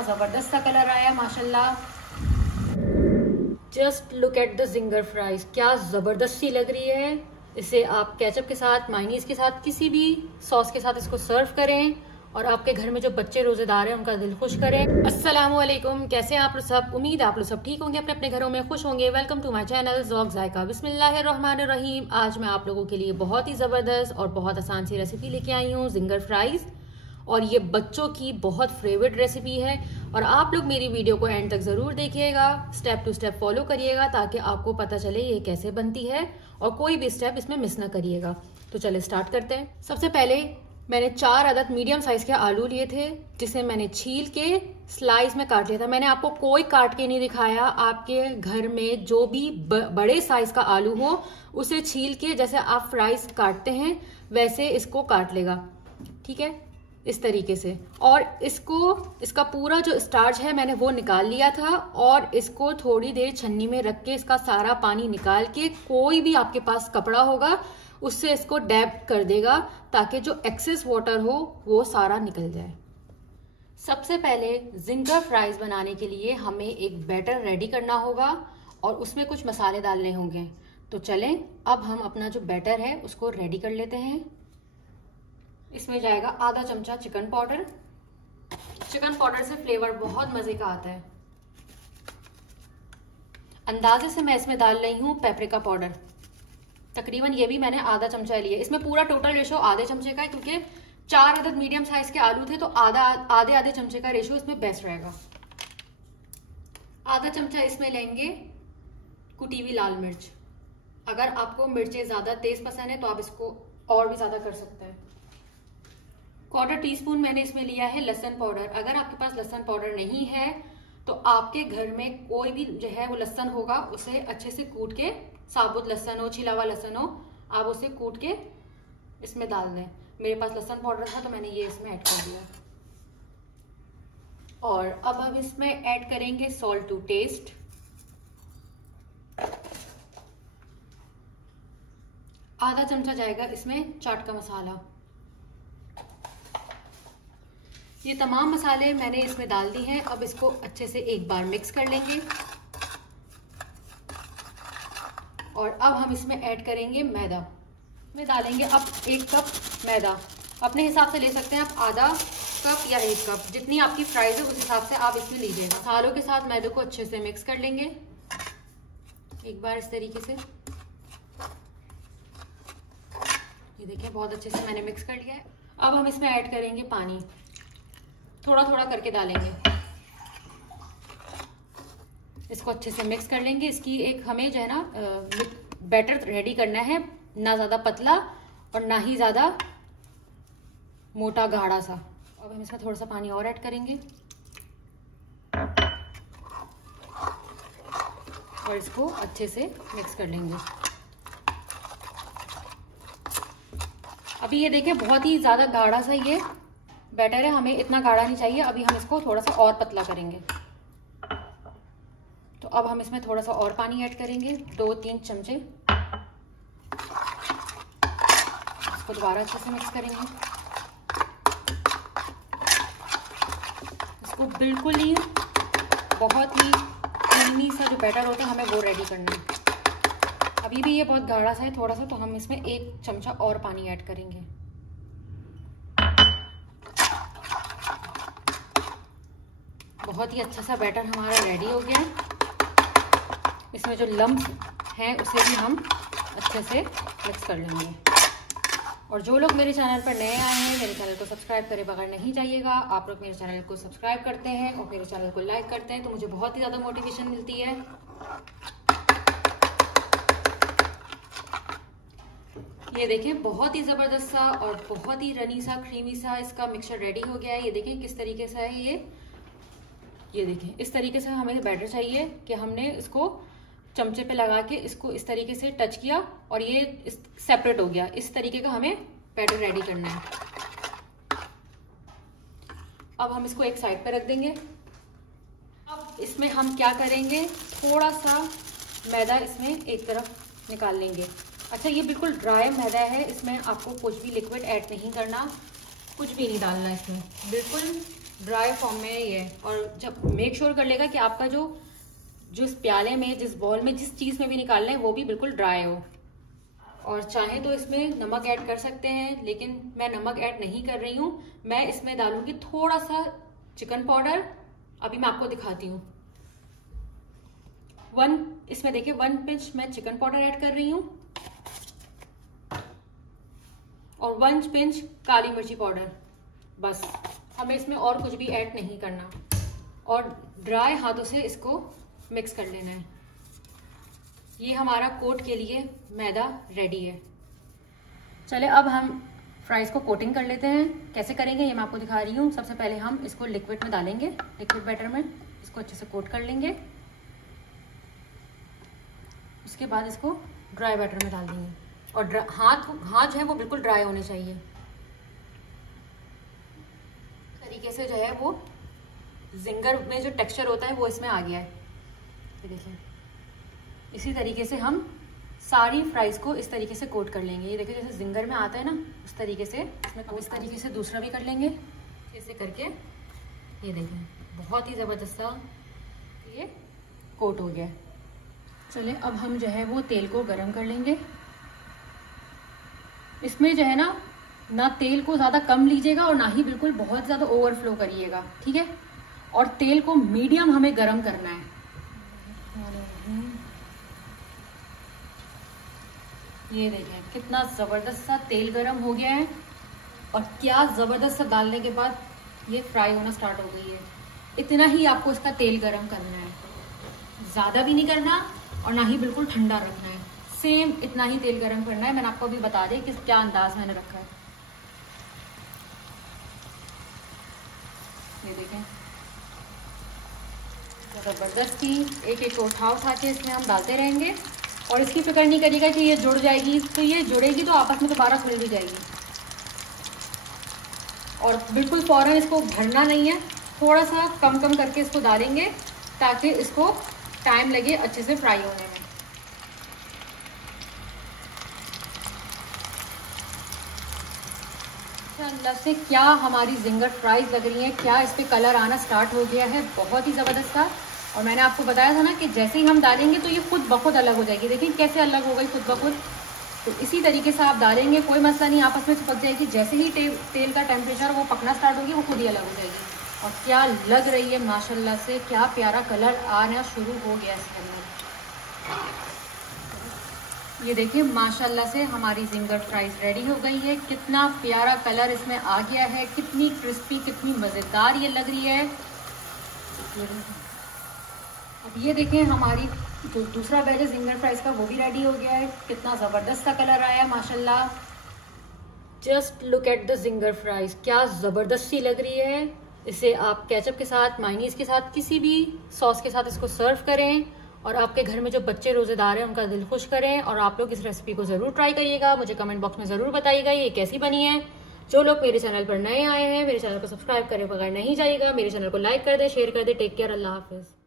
कितना जबरदस्त सा कलर आया माशाल्लाह। Just look at the ginger fries, क्या जबरदस्त सी लग रही है। इसे आप केचप के साथ, मायोनीज के साथ, किसी भी सॉस के साथ इसको सर्व करें और आपके घर में जो बच्चे रोजेदार हैं उनका दिल खुश करें। अस्सलाम वालेकुम, कैसे हैं आप लोग सब? उम्मीद आप लोग सब ठीक होंगे, अपने अपने घरों में खुश होंगे। Welcome to my channel Zauq Zayka. बिस्मिल्लाहिर्रहमानिर्रहीम। आज मैं आप लोगों के लिए बहुत ही जबरदस्त और बहुत आसान सी रेसिपी लेके आई हूँ, जिंगर फ्राइज। और ये बच्चों की बहुत फेवरेट रेसिपी है और आप लोग मेरी वीडियो को एंड तक जरूर देखिएगा, स्टेप टू स्टेप फॉलो करिएगा ताकि आपको पता चले ये कैसे बनती है और कोई भी स्टेप इसमें मिस ना करिएगा। तो चलिए स्टार्ट करते हैं। सबसे पहले मैंने 4 अदद मीडियम साइज के आलू लिए थे, जिसे मैंने छील के स्लाइस में काट लिया था। मैंने आपको कोई काट के नहीं दिखाया। आपके घर में जो भी बड़े साइज का आलू हो उसे छील के जैसे आप फ्राइज काटते हैं वैसे इसको काट लेगा, ठीक है, इस तरीके से। और इसका पूरा जो स्टार्च है मैंने वो निकाल लिया था और इसको थोड़ी देर छन्नी में रख के इसका सारा पानी निकाल के कोई भी आपके पास कपड़ा होगा उससे इसको डैब कर देगा ताकि जो एक्सेस वाटर हो वो सारा निकल जाए। सबसे पहले जिंगर फ्राइज बनाने के लिए हमें एक बैटर रेडी करना होगा और उसमें कुछ मसाले डालने होंगे। तो चलें अब हम अपना जो बैटर है उसको रेडी कर लेते हैं। इसमें जाएगा आधा चमचा चिकन पाउडर। चिकन पाउडर से फ्लेवर बहुत मजे का आता है। अंदाजे से मैं इसमें डाल रही हूँ पेपरिका पाउडर, तकरीबन ये भी मैंने आधा चमचा लिया। इसमें पूरा टोटल रेशो आधे चमचे का है क्योंकि 4 अदद मीडियम साइज के आलू थे तो आधे चमचे का रेशो इसमें बेस्ट रहेगा। आधा चमचा इसमें लेंगे कुटी हुई लाल मिर्च। अगर आपको मिर्चें ज्यादा तेज पसंद है तो आप इसको और भी ज्यादा कर सकते हैं। 1/4 टीस्पून मैंने इसमें लिया है लहसुन पाउडर। अगर आपके पास लहसुन पाउडर नहीं है तो आपके घर में कोई भी जो है वो लहसुन होगा उसे अच्छे से कूट के, साबुत लहसुन हो, छिला हुआ लहसुन हो, आप उसे कूट के इसमें डाल दें। मेरे पास लहसुन पाउडर था तो मैंने ये इसमें ऐड कर दिया। और अब हम इसमें ऐड करेंगे सॉल्ट टू टेस्ट। आधा चमचा जाएगा इसमें चाट का मसाला। ये तमाम मसाले मैंने इसमें डाल दिए हैं। अब इसको अच्छे से एक बार मिक्स कर लेंगे और अब हम इसमें ऐड करेंगे मैदा। में डालेंगे अब 1 कप मैदा। अपने हिसाब से ले सकते हैं आप, आधा कप या 1 कप, जितनी आपकी फ्राइज है उस हिसाब से आप इसमें लीजिएगा। मसालों के साथ मैदे को अच्छे से मिक्स कर लेंगे एक बार इस तरीके से। ये देखिए बहुत अच्छे से मैंने मिक्स कर लिया है। अब हम इसमें ऐड करेंगे पानी, थोड़ा थोड़ा करके डालेंगे। इसको अच्छे से मिक्स कर लेंगे। इसकी एक हमें जो है ना बैटर रेडी करना है, ना ज्यादा पतला और ना ही ज्यादा मोटा गाढ़ा सा। अब हम इसमें थोड़ा सा पानी और ऐड करेंगे और इसको अच्छे से मिक्स कर लेंगे। अभी ये देखिए बहुत ही ज्यादा गाढ़ा सा ये बैटर है, हमें इतना गाढ़ा नहीं चाहिए। अभी हम इसको थोड़ा सा और पतला करेंगे। तो अब हम इसमें थोड़ा सा और पानी ऐड करेंगे, 2-3 चमचे। इसको दोबारा अच्छे से मिक्स करेंगे। इसको बिल्कुल ही बहुत ही क्रीमी सा जो बैटर होता है हमें वो रेडी करना है। अभी भी ये बहुत गाढ़ा सा है थोड़ा सा, तो हम इसमें 1 चमचा और पानी ऐड करेंगे। बहुत ही अच्छा सा बैटर हमारा रेडी हो गया। इसमें जो लम्स हैं उसे भी हम अच्छे से मिक्स कर लेंगे। और जो लोग मेरे चैनल पर नए आए हैं, मेरे चैनल को सब्सक्राइब करे बगैर नहीं जाइएगा। आप लोग मेरे चैनल को सब्सक्राइब करते हैं और मेरे चैनल को लाइक करते हैं तो मुझे बहुत ही ज़्यादा मोटिवेशन मिलती है। ये देखें बहुत ही ज़बरदस्त सा और बहुत ही रनी सा, क्रीमी सा इसका मिक्सचर रेडी हो गया है। ये देखें किस तरीके से है ये देखें इस तरीके से हमें बैटर चाहिए कि हमने इसको चमचे पे लगा के इसको इस तरीके से टच किया और ये सेपरेट हो गया। इस तरीके का हमें बैटर रेडी करना है। अब हम इसको एक साइड पे रख देंगे। अब इसमें हम क्या करेंगे, थोड़ा सा मैदा इसमें एक तरफ निकाल लेंगे। अच्छा, ये बिल्कुल ड्राई मैदा है, इसमें आपको कुछ भी लिक्विड ऐड नहीं करना, कुछ भी नहीं डालना इसमें, बिल्कुल ड्राई फॉर्म में है ये। और जब मेक श्योर कर लेगा कि आपका जो इस प्याले में, जिस बॉल में, जिस चीज में भी निकालना है वो भी बिल्कुल ड्राई हो। और चाहे तो इसमें नमक ऐड कर सकते हैं, लेकिन मैं नमक ऐड नहीं कर रही हूँ। मैं इसमें डालूंगी थोड़ा सा चिकन पाउडर। अभी मैं आपको दिखाती हूँ। इसमें देखिए 1 पिंच मैं चिकन पाउडर ऐड कर रही हूँ और 1 पिंच काली मिर्ची पाउडर। बस, हमें इसमें और कुछ भी ऐड नहीं करना और ड्राई हाथों से इसको मिक्स कर लेना है। ये हमारा कोट के लिए मैदा रेडी है। चले अब हम फ्राइज को कोटिंग कर लेते हैं। कैसे करेंगे ये मैं आपको दिखा रही हूँ। सबसे पहले हम इसको लिक्विड में डालेंगे, लिक्विड बैटर में इसको अच्छे से कोट कर लेंगे। उसके बाद इसको ड्राई बैटर में डाल देंगे और हाथ जो है वो बिल्कुल ड्राई होने चाहिए। तरीके से जो है वो जिंगर में जो टेक्सचर होता है वो इसमें आ गया है। ये देखिए, इसी तरीके से हम सारी फ्राइज को इस तरीके से कोट कर लेंगे। ये देखिए जैसे जिंगर में आता है ना, उस तरीके से इसमें हम इस तरीके से दूसरा भी कर लेंगे। ऐसे करके ये देखिए बहुत ही ज़बरदस्त सा ये कोट हो गया। चलिए अब हम जो है वो तेल को गरम कर लेंगे। इसमें जो है ना तेल को ज़्यादा कम लीजिएगा और ना ही बिल्कुल बहुत ज़्यादा ओवरफ्लो करिएगा, ठीक है। और तेल को मीडियम हमें गरम करना है। ये देखें कितना ज़बरदस्त सा तेल गरम हो गया है और क्या ज़बरदस्त सा डालने के बाद ये फ्राई होना स्टार्ट हो गई है। इतना ही आपको इसका तेल गरम करना है, ज़्यादा भी नहीं करना और ना ही बिल्कुल ठंडा रखना है। सेम इतना ही तेल गरम करना है। मैंने आपको अभी बता दिया कि क्या अंदाज मैंने रखा है। ये देखें ज़बरदस्ती एक एक उठा के इसमें हम डालते रहेंगे और इसकी फिक्र नहीं करिएगा कि ये जुड़ जाएगी, तो ये जुड़ेगी तो आपस में दोबारा खुल भी जाएगी। और बिल्कुल फौरन इसको भरना नहीं है, थोड़ा सा कम कम करके इसको डालेंगे ताकि इसको टाइम लगे अच्छे से फ्राई होने में। अल्लाह से क्या हमारी जिंगर फ्राइज लग रही है, क्या इस पे कलर आना स्टार्ट हो गया है, बहुत ही ज़बरदस्त था। और मैंने आपको बताया था ना कि जैसे ही हम डालेंगे तो ये खुद ब खुद अलग हो जाएगी। देखिए कैसे अलग हो गई खुद ब खुद। तो इसी तरीके से आप डालेंगे, कोई मसला नहीं, आपस में चिपक जाएगी। जैसे ही तेल का टेम्परेचर वो पकना स्टार्ट होगी वो खुद ही अलग हो जाएगी। और क्या लग रही है माशाल्लाह से, क्या प्यारा कलर आना शुरू हो गया इसके अंदर। ये देखिए माशाल्लाह से हमारी जिंगर फ्राइज रेडी हो गई है। कितना प्यारा कलर इसमें आ गया है, कितनी क्रिस्पी, कितनी मज़ेदार ये लग रही है। अब ये देखें हमारी जो दूसरा बैच है जिंगर फ्राइज का वो भी रेडी हो गया है। कितना ज़बरदस्त सा कलर आया माशाल्लाह। Just look at the ginger fries, क्या ज़बरदस्त सी लग रही है। इसे आप केचप के साथ, मायोनीज के साथ, किसी भी सॉस के साथ इसको सर्व करें और आपके घर में जो बच्चे रोजेदार हैं उनका दिल खुश करें। और आप लोग इस रेसिपी को ज़रूर ट्राई करिएगा, मुझे कमेंट बॉक्स में ज़रूर बताइएगा ये कैसी बनी है। जो लोग मेरे चैनल पर नए आए हैं, मेरे चैनल को सब्सक्राइब करे बगैर नहीं जाइएगा। मेरे चैनल को लाइक कर दे, शेयर कर दे। टेक केयर, अल्लाह हाफिज़।